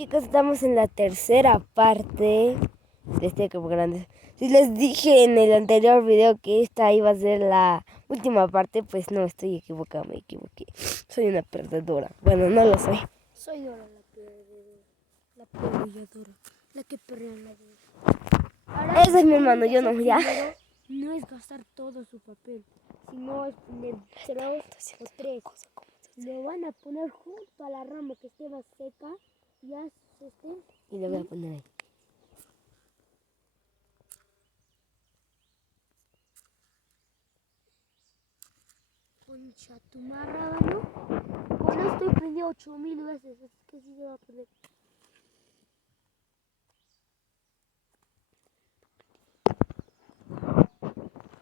Chicos, estamos en la tercera parte de este Campo Grande. Si les dije en el anterior video que esta iba a ser la última parte, pues no, estoy equivocado, me equivoqué. Soy una perdedora. Bueno, no lo soy. Soy Dora la perdedora, la perdedora, la que perrea en la vida. Ese es mi hermano, yo no, ya. No es gastar todo su papel, sino es poner 2 o 3. Lo van a poner junto a la rama que esté más seca, ya se esté. Y lo voy a poner ahí. Concha tu rábano. Con esto he prendido 8000 veces, así que sí se va a perder.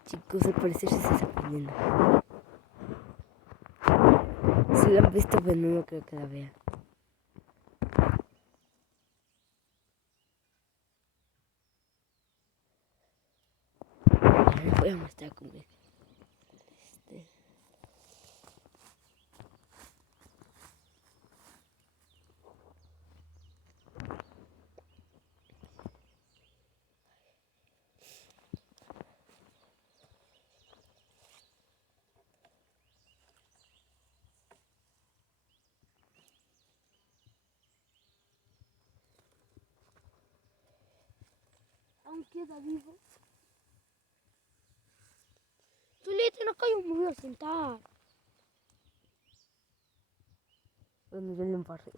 Chicos, al parecer se está poniendo. Si lo han visto, pero no creo que la vean. Les voy a mostrar cómo es. Aún queda vivo. Solita, no cayó, me voy a sentar. Bueno, yo lo embarré.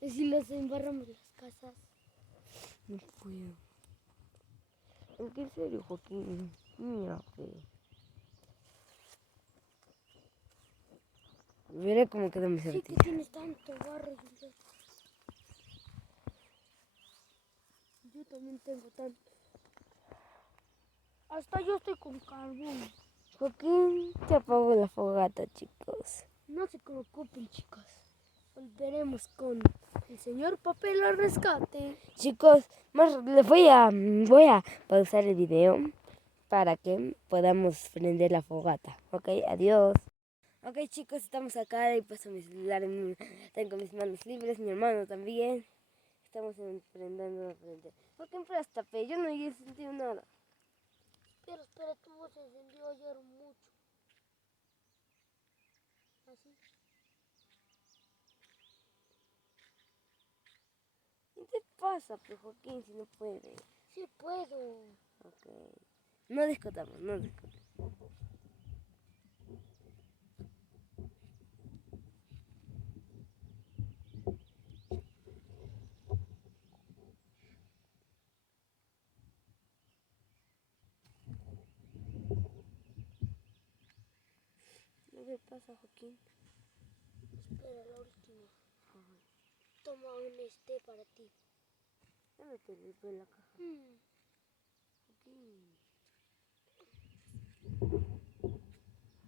Y si los embarramos las casas. No puedo. Es que en serio, Joaquín. Mira, fe. Veré cómo queda mi Sí, que certeza. tienes tanto barro. Yo también tengo tanto. Hasta yo estoy con carbón. Joaquín, ya apagó la fogata, chicos. No se preocupen, chicos. Volveremos con el señor Papel al rescate. Chicos, les voy a pausar el video para que podamos prender la fogata. Ok, adiós. Ok, chicos, estamos acá y paso mi celular. Tengo mis manos libres, mi hermano también. Estamos prendiendo la frente. Joaquín, préstame, yo no he sentido nada. Espera, tu voz se encendió ayer mucho. Así. ¿Qué te pasa, pues, Joaquín, si no puedes? Sí puedo. Ok. No discutamos, no discutamos. ¿Qué te pasa, Joaquín? Espera, la última. Toma un para ti. Métele en la caja. Joaquín.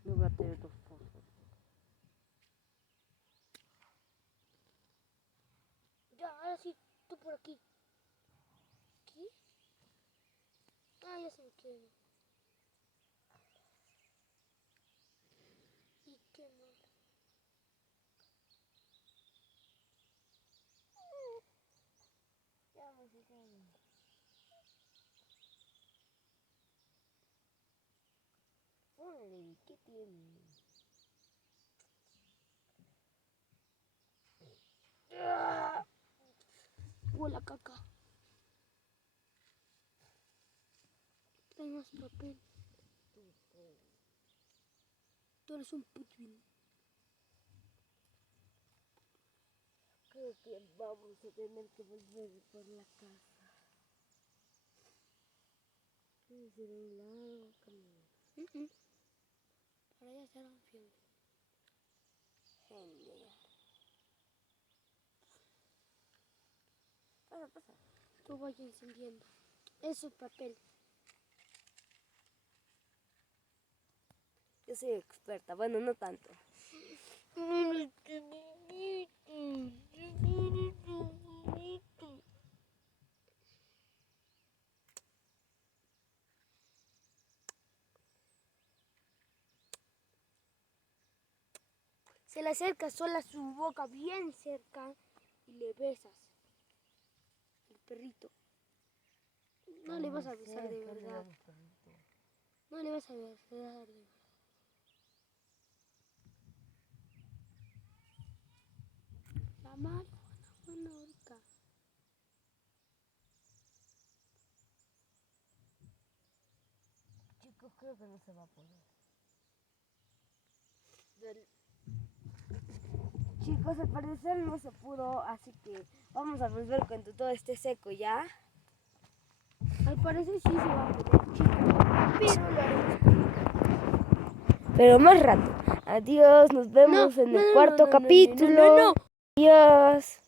No voy a tener dos cosas. Ya, ahora sí, tú por aquí. ¿Aquí? Ah, ya se me quedó. ¿Y qué más? Ya, música. Órale, ¿qué tiene? Huele caca. Trae más papel. Tú eres un putín. Creo que vamos a tener que volver por la casa. Debe ser un largo camino. Para allá será un fiel. Genial. Pasa. Tú vaya encendiendo. Eso es papel. Yo soy experta, bueno, no tanto. Se le acerca sola su boca bien cerca y le besas. El perrito. No le vas a besar de verdad. No le vas a besar de verdad. La mano, ahorita. Chicos, creo que no se va a poder. Chicos, al parecer no se pudo, así que vamos a volver cuando todo esté seco, ¿ya? Al parecer sí se va a poder, chicos. Pero lo haremos. Pero más rato. Adiós, nos vemos en el cuarto capítulo. No. Adiós.